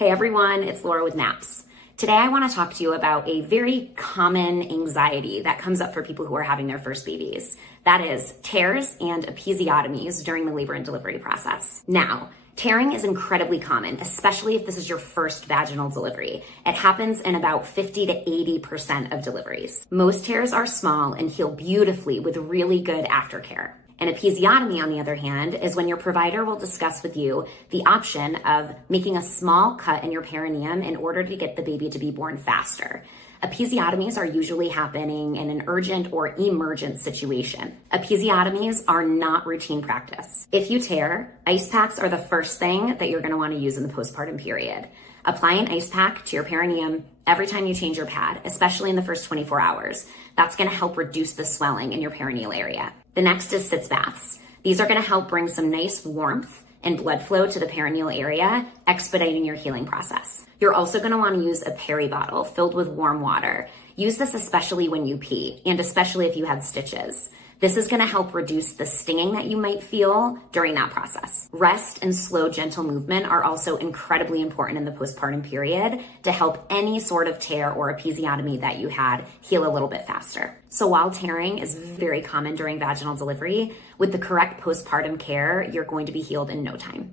Hey everyone, it's Laura with Naps. Today I want to talk to you about a very common anxiety that comes up for people who are having their first babies. That is tears and episiotomies during the labor and delivery process. Now, tearing is incredibly common, especially if this is your first vaginal delivery. It happens in about 50 to 80% of deliveries. Most tears are small and heal beautifully with really good aftercare. An episiotomy, on the other hand, is when your provider will discuss with you the option of making a small cut in your perineum in order to get the baby to be born faster. Episiotomies are usually happening in an urgent or emergent situation. Episiotomies are not routine practice. If you tear, ice packs are the first thing that you're going to want to use in the postpartum period. Apply an ice pack to your perineum every time you change your pad, especially in the first 24 hours. That's going to help reduce the swelling in your perineal area. The next is sitz baths. These are going to help bring some nice warmth and blood flow to the perineal area, expediting your healing process. You're also going to want to use a peri bottle filled with warm water. Use this especially when you pee, and especially if you have stitches. This is going to help reduce the stinging that you might feel during that process. Rest and slow, gentle movement are also incredibly important in the postpartum period to help any sort of tear or episiotomy that you had heal a little bit faster. So while tearing is very common during vaginal delivery, with the correct postpartum care, you're going to be healed in no time.